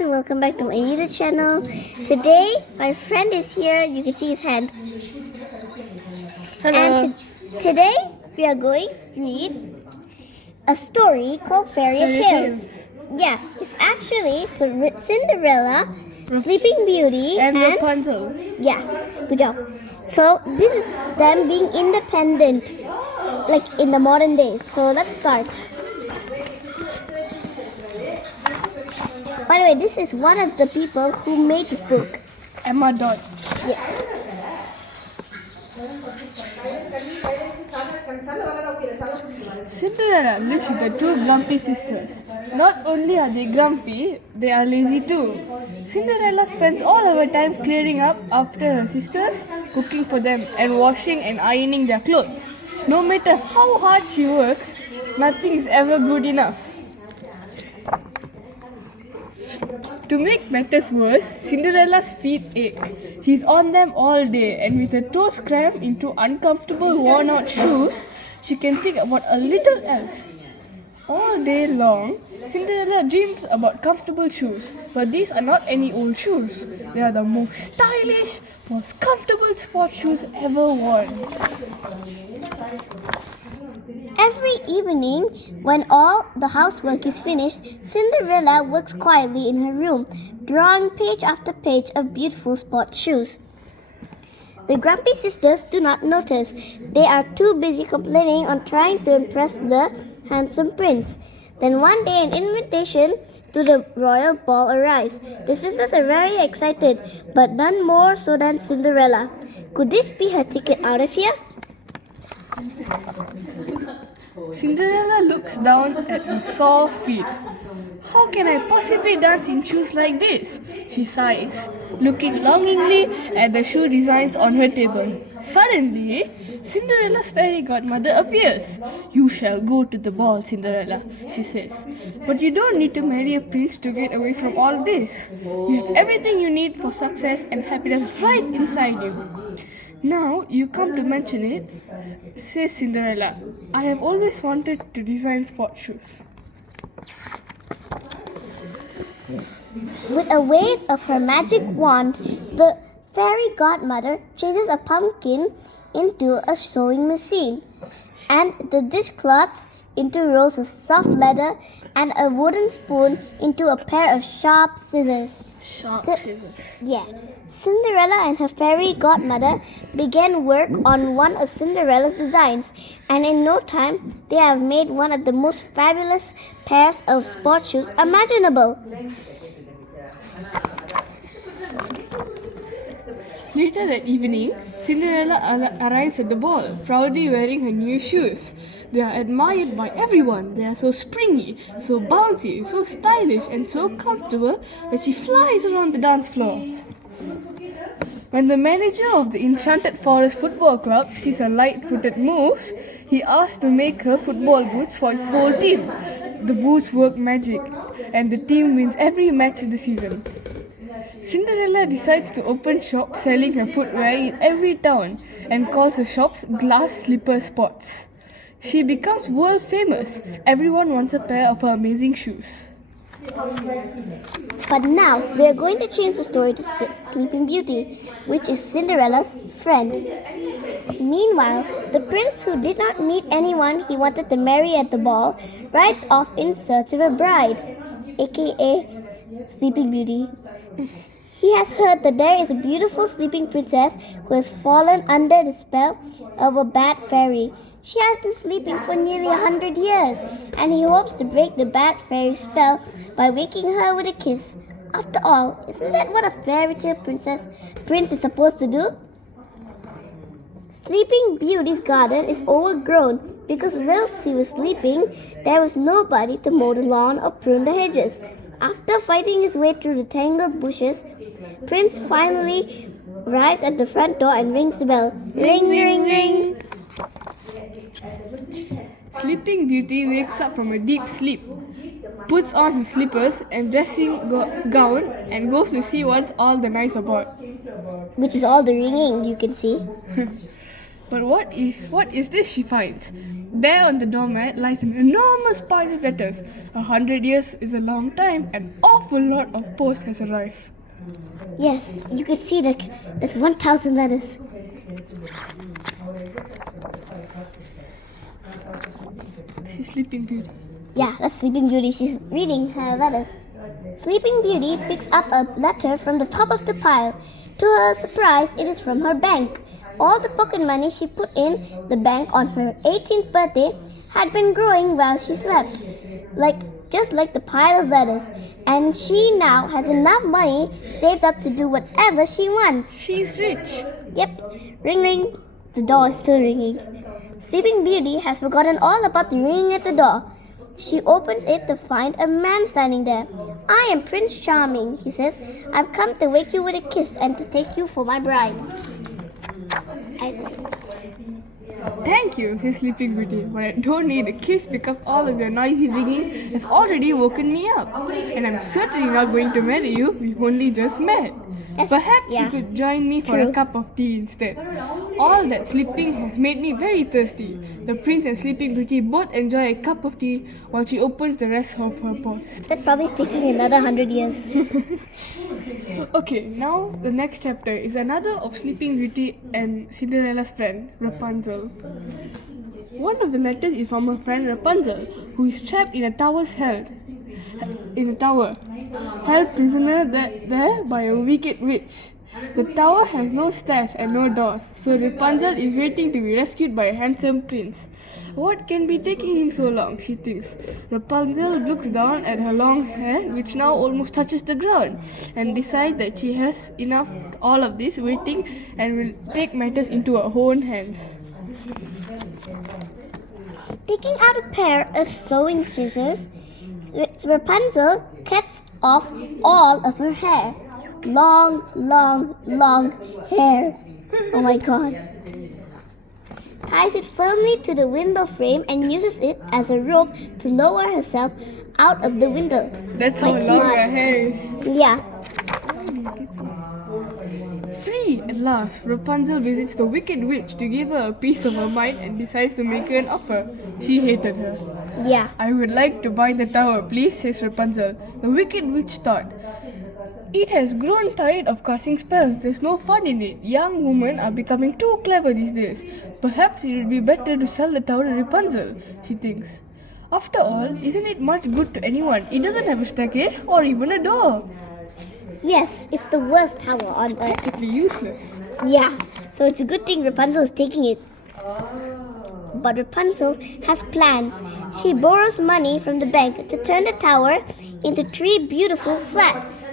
everyone, welcome back to my YouTube channel. Today my friend is here, you can see his hand. Hello. And today we are going to read a story called Farirer Tales. Yeah, it's actually Cinderella, Sleeping Beauty and Rapunzel. Yeah, good job. So this is them being independent, like in the modern days. So let's start. By the way, this is one of the people who made this book. Emma Dodd. Yes. Cinderella lives with the two grumpy sisters. Not only are they grumpy, they are lazy too. Cinderella spends all of her time clearing up after her sisters, cooking for them, and washing and ironing their clothes. No matter how hard she works, nothing is ever good enough. To make matters worse, Cinderella's feet ache. She's on them all day, and with her toes crammed into uncomfortable, worn-out shoes, she can think about a little else. All day long, Cinderella dreams about comfortable shoes, but these are not any old shoes. They are the most stylish, most comfortable sports shoes ever worn. Every evening, when all the housework is finished, Cinderella works quietly in her room, drawing page after page of beautiful sport shoes. The grumpy sisters do not notice. They are too busy complaining on trying to impress the handsome prince. Then one day an invitation to the royal ball arrives. The sisters are very excited, but none more so than Cinderella. Could this be her ticket out of here? Cinderella looks down at her sore feet. How can I possibly dance in shoes like this? She sighs, looking longingly at the shoe designs on her table. Suddenly, Cinderella's fairy godmother appears. You shall go to the ball, Cinderella, she says. But you don't need to marry a prince to get away from all this. You have everything you need for success and happiness right inside you. Now you come to mention it, says Cinderella. I have always wanted to design sport shoes. With a wave of her magic wand, the fairy godmother changes a pumpkin into a sewing machine, and the dishcloths into rolls of soft leather, and a wooden spoon into a pair of sharp scissors. Yeah. Cinderella and her fairy godmother began work on one of Cinderella's designs, and in no time they have made one of the most fabulous pairs of sport shoes imaginable. Later that evening, Cinderella arrives at the ball, proudly wearing her new shoes. They are admired by everyone. They are so springy, so bouncy, so stylish, and so comfortable that she flies around the dance floor. When the manager of the Enchanted Forest Football Club sees her light-footed moves, he asks to make her football boots for his whole team. The boots work magic, and the team wins every match of the season. Cinderella decides to open shops selling her footwear in every town and calls her shops Glass Slipper Spots. She becomes world famous. Everyone wants a pair of her amazing shoes. But now we are going to change the story to Sleeping Beauty, which is Cinderella's friend. Meanwhile, the prince, who did not meet anyone he wanted to marry at the ball, rides off in search of a bride, aka Sleeping Beauty. He has heard that there is a beautiful sleeping princess who has fallen under the spell of a bad fairy. She has been sleeping for nearly 100 years, and he hopes to break the bad fairy spell by waking her with a kiss. After all, isn't that what a fairy tale prince is supposed to do? Sleeping Beauty's garden is overgrown because whilst she was sleeping, there was nobody to mow the lawn or prune the hedges. After fighting his way through the tangled bushes, Prince finally arrives at the front door and rings the bell. Ring, ring, ring! Sleeping Beauty wakes up from a deep sleep, puts on her slippers and dressing gown and goes to see what's all the noise about. Which is all the ringing you can see. But what is this she finds? There on the doormat lies an enormous pile of letters. 100 years is a long time. An awful lot of post has arrived. Yes, you could see that there's 1,000 letters. She's Sleeping Beauty. Yeah, that's Sleeping Beauty. She's reading her letters. Sleeping Beauty picks up a letter from the top of the pile. To her surprise, it is from her bank. All the pocket money she put in the bank on her 18th birthday had been growing while she slept, just like the pile of letters. And she now has enough money saved up to do whatever she wants. She's rich. Yep, ring ring. The door is still ringing. Sleeping Beauty has forgotten all about the ringing at the door. She opens it to find a man standing there. I am Prince Charming, he says. I've come to wake you with a kiss and to take you for my bride. Thank you, says Sleeping Beauty, but I don't need a kiss because all of your noisy ringing has already woken me up. And I'm certainly not going to marry you, we've only just met. Yes, Perhaps yeah. you could join me for True. a cup of tea instead. All that sleeping has made me very thirsty. The Prince and Sleeping Beauty both enjoy a cup of tea while she opens the rest of her post. That probably is taking another 100 years. Okay, now the next chapter is another of Sleeping Beauty and Cinderella's friend, Rapunzel. One of the letters is from her friend Rapunzel, who is trapped in a tower, held prisoner there by a wicked witch. The tower has no stairs and no doors, so Rapunzel is waiting to be rescued by a handsome prince. What can be taking him so long, she thinks. Rapunzel looks down at her long hair, which now almost touches the ground, and decides that she has enough of all of this waiting and will take matters into her own hands. Taking out a pair of sewing scissors, Rapunzel cuts off all of her hair. Long, long, long hair. Oh my god. Ties it firmly to the window frame and uses it as a rope to lower herself out of the window. That's how Quite long smart. her hair is. Yeah. Free at last, Rapunzel visits the wicked witch to give her a piece of her mind and decides to make her an offer. She hated her. Yeah. I would like to buy the tower, please, says Rapunzel. The wicked witch thought, it has grown tired of casting spells. There's no fun in it. Young women are becoming too clever these days. Perhaps it would be better to sell the tower to Rapunzel, she thinks. After all, isn't it much good to anyone? It doesn't have a staircase or even a door. Yes, it's the worst tower on earth. Practically useless. Yeah. So it's a good thing Rapunzel is taking it. But Rapunzel has plans. She borrows money from the bank to turn the tower into 3 beautiful flats,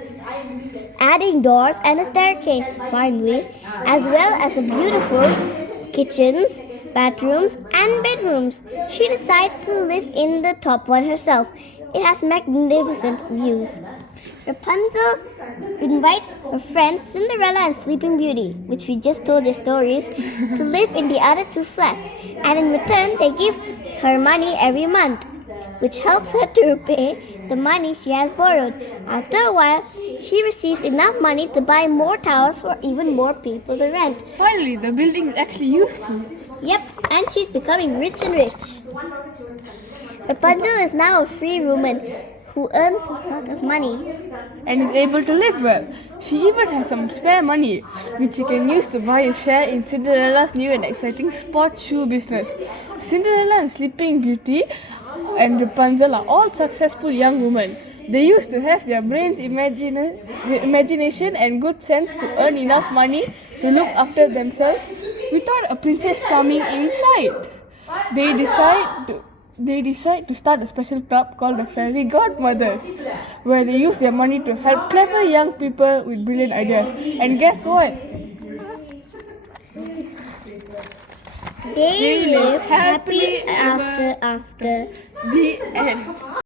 adding doors and a staircase, finally, as well as the beautiful kitchens, bathrooms, and bedrooms. She decides to live in the top one herself. It has magnificent views. Rapunzel invites her friends Cinderella and Sleeping Beauty, which we just told their stories, to live in the other 2 flats, and in return they give her money every month, which helps her to repay the money she has borrowed. After a while, she receives enough money to buy more towers for even more people to rent. Finally, the building is actually useful. Yep, and she's becoming rich and rich. Rapunzel is now a free woman who earns a lot of money. And is able to live well. She even has some spare money, which she can use to buy a share in Cinderella's new and exciting sports shoe business. Cinderella and Sleeping Beauty and Rapunzel are all successful young women. They used to have their brains, imagination and good sense to earn enough money to look after themselves without a Princess Charming in sight. They decide to start a special club called the Fairy Godmothers, where they use their money to help clever young people with brilliant ideas. And guess what? They live happily after. The end.